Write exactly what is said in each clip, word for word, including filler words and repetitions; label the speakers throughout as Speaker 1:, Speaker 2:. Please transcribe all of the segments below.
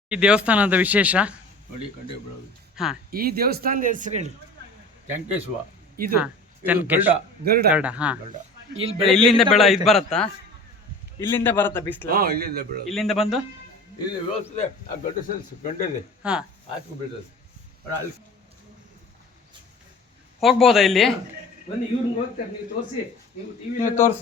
Speaker 1: ಈ ದೇವಸ್ಥಾನದ ವಿಶೇಷ
Speaker 2: ನೋಡಿ ಕಂಡೆ ಬಿಡೋದು.
Speaker 1: ಹಾ
Speaker 3: ಈ ದೇವಸ್ಥಾನದ ಹೆಸರು ಹೇಳಿ.
Speaker 2: ಚಂಕೇಶ್ವ
Speaker 3: ಇದು
Speaker 1: ಹಾ ಚನ್ಕೇಶ್
Speaker 2: ಗರುಡ.
Speaker 3: ಗರುಡ.
Speaker 1: ಗರುಡ ಹಾ
Speaker 2: ಗರುಡ.
Speaker 3: ಇಲ್ಲಿ
Speaker 1: ಬೆಳೆ- ಇಲ್ಲಿಂದ ಬೆಳ ಇದು ಬರುತ್ತಾ ಇಲ್ಲಿಂದ ಬರುತ್ತಾ ಬಿಸಿಲು
Speaker 2: ಹಾ ಇಲ್ಲಿಂದ ಬೀಳೋದು.
Speaker 1: ಇಲ್ಲಿಂದ ಬಂದು
Speaker 2: ಇಲ್ಲಿ ವ್ಯವಸ್ಥೆ ಆ ಗಡ್ಡ ಸೆಲ್ಸ್ ಗಂಡಿದೆ
Speaker 1: ಹಾ
Speaker 2: ಹಾಕಿ ಬೀಳ್ತದೆ ನೋಡಿ ಅಲ್ಲಿ
Speaker 1: ಹೋಗ್ಬೋದಾ ಇಲ್ಲಿ
Speaker 3: ಬನ್ನಿ ಇವ್ರನ್ನ ಹೋಗ್ತಾರೆ, ನೀವು ತೋರಿಸಿ. ನೀವು ಟಿವಿ
Speaker 1: ನೀವು ತೋರಿಸಿ.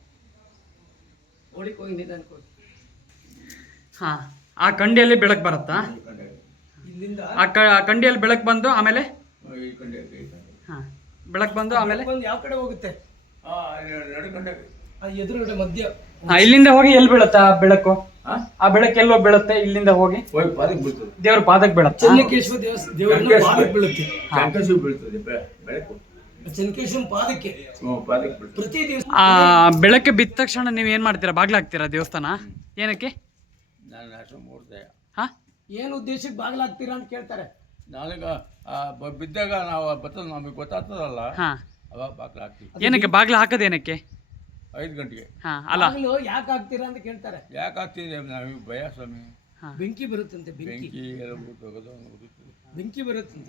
Speaker 3: ಒಳಗೆ ಹೋಗಿ ನಿಧಾನಕ್ಕೆ ಹೋಗಿ.
Speaker 1: ಹಾ ಆ ಕಂಡಿಯಲ್ಲಿ ಬೆಳಕು ಬರುತ್ತಾ
Speaker 2: ಕಂಡೆ
Speaker 3: ಇಲ್ಲಿಂದ
Speaker 1: ಆ ಕ- ಆ ಕಂಡಿಯಲ್ಲಿ ಬೆಳಕು ಬಂದು ಆಮೇಲೆ
Speaker 2: ಈ ಕಂಡೆ ಈ ಕಂಡೆ.
Speaker 1: ಹಾ ಬೆಳಕು ಬಂದು ಆಮೇಲೆ
Speaker 3: ಬಂದು ಯಾವ ಕಡೆ ಹೋಗುತ್ತೆ?
Speaker 2: ಹಾ ಅಲ್ಲಿ ನಡುಕಂಡೆ.
Speaker 3: ಆ ಎದುರುಗಡೆ ಮಧ್ಯ.
Speaker 1: ಹಾ ಇಲ್ಲಿಂದ ಹೋಗಿ ಎಲ್ಲಿ ಬೀಳುತ್ತಾ ಆ ಬೆಳಕು
Speaker 2: ಹಾ
Speaker 1: ಆ ಬೆಳಕು ಎಲ್ಲೋ ಬೀಳುತ್ತೆ ಇಲ್ಲಿಂದ ಹೋಗಿ
Speaker 2: ಹೋಗಿ ಪಾದಕ್ಕೆ ಬೀಳ್ತದೆ.
Speaker 1: ದೇವ್ರ ಪಾದಕ್ಕೆ ಬೀಳುತ್ತಾ
Speaker 3: ಚೆನ್ನಕೇಶ್ವರ ದೇವಸ್ಥಾನ ದೇವರನ್ನ
Speaker 2: ಚನ್ಕೇಶ್ವ.
Speaker 3: ಪಾದಕ್ಕೆ ಬೀಳುತ್ತೆ.
Speaker 2: ಚಂಕೇಶ್ವ ಬೀಳ್ತದೆ ಬೆ- ಬೆಳಕು.
Speaker 3: ಚೆನ್ನಕೇಶ್ವರನ ಪಾದಕ್ಕೆ
Speaker 2: ಹ್ಞೂ ಪಾದಕ್ಕೆ ಬೀಳ್ತದೆ.
Speaker 3: ಪ್ರತಿ ದಿವಸ
Speaker 1: ಆ ಬೆಳಕ್ಕೆ ಬಿದ್ದ ತಕ್ಷಣ ನೀವು ಏನ್ ಮಾಡ್ತೀರಾ ಬಾಗ್ಲಾಗ್ತೀರಾ ದೇವಸ್ಥಾನ ಏನಕ್ಕೆ
Speaker 2: ನಾನು ಅಷ್ಟು ಮೂರ್ತೆ
Speaker 1: ಹಾ
Speaker 3: ಏನು ಉದ್ದೇಶಕ್ಕೆ ಬಾಗ್ಲಾಗ್ತೀರಾ ಅಂತ ಕೇಳ್ತಾರೆ.
Speaker 2: ನಾನೀಗ ಆ ಬ- ಬಿದ್ದಾಗ ನಾವು ಬರ್ತದೆ ನಮಗೆ ಗೊತ್ತಾಗ್ತದಲ್ಲ
Speaker 1: ಹಾ
Speaker 2: ಅವಾಗ ಬಾಕ್ಲು ಹಾಕ್ತೀವಿ
Speaker 1: ಏನಕ್ಕೆ ಬಾಗ್ಲ ಹಾಕೋದೇನಕ್ಕೆ
Speaker 2: ಐದು ಗಂಟೆಗೆ.
Speaker 1: ಹಾ ಅಲ್ಲ
Speaker 3: ಬಾಗಿಲು ಯಾಕೆ ಹಾಕ್ತೀರಾ ಅಂತ ಕೇಳ್ತಾರೆ.
Speaker 2: ಯಾಕೆ ಹಾಕ್ತಿದೆ ನಮಗೆ ಭಯ ಸ್ವಾಮಿ.
Speaker 1: ಹಾ
Speaker 3: ಬೆಂಕಿ ಬರುತ್ತಂತೆ. ಬೆಂಕಿ
Speaker 2: ಬೆಂಕಿ ಎಲ್ಲ ಊಟೋಗೋದು ಉದುರ್ತದೆ.
Speaker 3: ಬೆಂಕಿ ಬರುತ್ತಂತೆ.